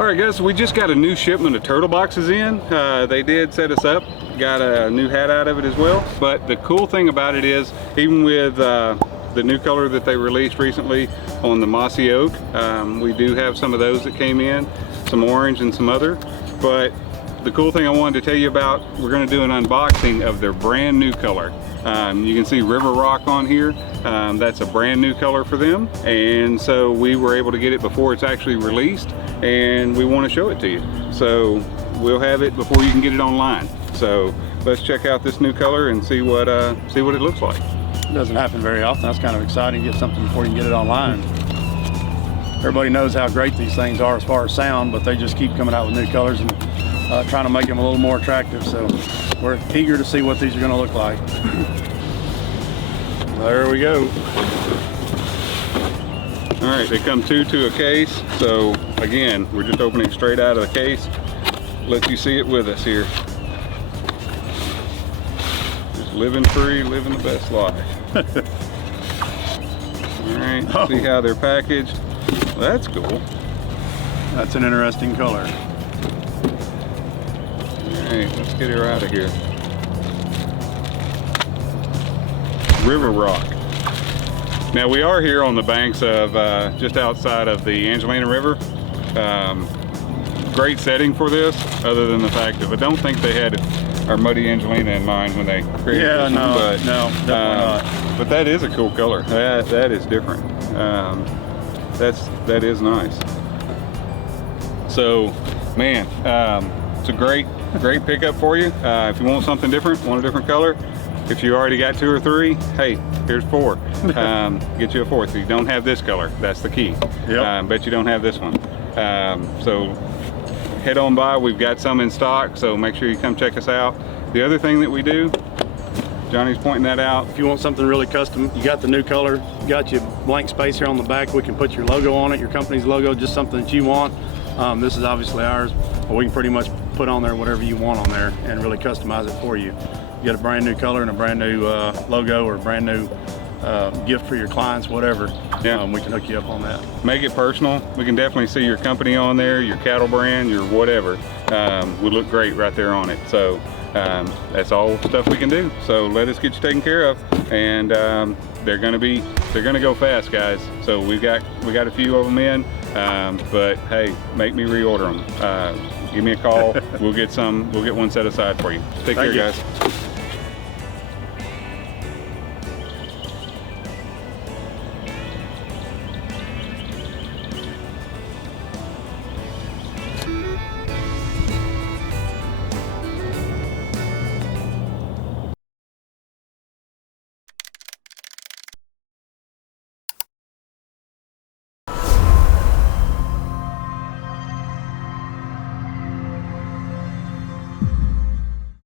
All right, guys, so we just got a new shipment of turtle boxes in. They did set us up, got a new hat out of it as well. But the cool thing about it is, even with the new color that they released recently on the mossy oak, we do have some of those that came in, some orange and some other. But the cool thing I wanted to tell you about, we're going to do an unboxing of their brand new color. You can see River Rock on here. That's a brand new color for them, and so we were able to get it before it's actually released, and we want to show it to you. So we'll have it before you can get it online. So let's check out this new color and see what it looks like. It doesn't happen very often. That's kind of exciting to get something before you can get it online. Everybody knows how great these things are as far as sound, but they just keep coming out with new colors and trying to make them a little more attractive. So we're eager to see what these are going to look like. There we go. All right, they come two to a case. So again, we're just opening straight out of the case. Let you see it with us here. Just living free, living the best life. All right, see how they're packaged. That's cool. That's an interesting color. All right, let's get her out of here. River Rock. Now we are here on the banks of just outside of the Angelina River. Great setting for this, other than the fact that I don't think they had our muddy Angelina in mind when they created this. No, but, no, definitely not. But that is a cool color. That is different. That is nice. So, man, it's a great pickup for you. If you want something different, want a different color. If you already got 2 or 3, hey, here's 4. Get you a 4th. If you don't have this color, that's the key. Yep. Bet you don't have this one. So head on by. We've got some in stock, so make sure you come check us out. The other thing that we do, Johnny's pointing that out. If you want something really custom, you got the new color, you got your blank space here on the back. We can put your logo on it, your company's logo, just something that you want. This is obviously ours, but we can pretty much put on there whatever you want on there and really customize it for you. You got a brand new color and a brand new logo, or a brand new gift for your clients, whatever. Yeah. We can hook you up on that. Make it personal. We can definitely see your company on there, your cattle brand, your whatever. Would look great right there on it. So that's all stuff we can do. So let us get you taken care of, and they're gonna go fast, guys. So we got a few of them in, but hey, make me reorder them. Give me a call. We'll get one set aside for you. Take care, guys.